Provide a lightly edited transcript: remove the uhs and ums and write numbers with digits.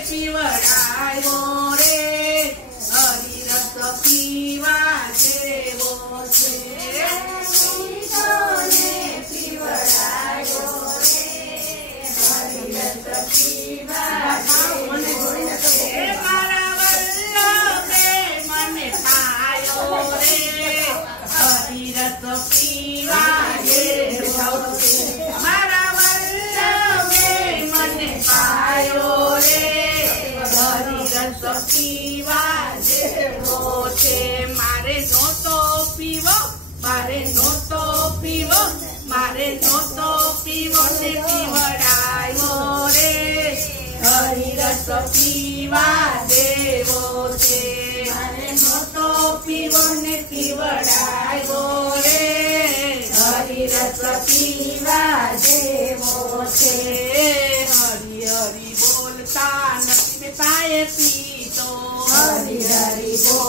પીવડાવ્યો રે હરિરસ પીવા જેવો છે શિશોને પીવડાવ્યો રે હરિરસ પીવા જેવો છે મારા વલ્લભે મને પાયો રે હરિરસ પીવા જેવો છે મારા વલ્લભે મને પાયો રે હરિરસ પીવા જેવો છે મારે નહોતો પીવો મારે નહોતો પીવો મારે નહોતો પીવો ને પીવડાવ્યો રે હરિરસ પીવા જેવો છે મારે નહોતો પીવો ને પીવડાવ્યો રે હરિરસ પીવા જેવો છે હરી હરી બોલતા નથી મેં પાયે પીતો હરી હરી બોલ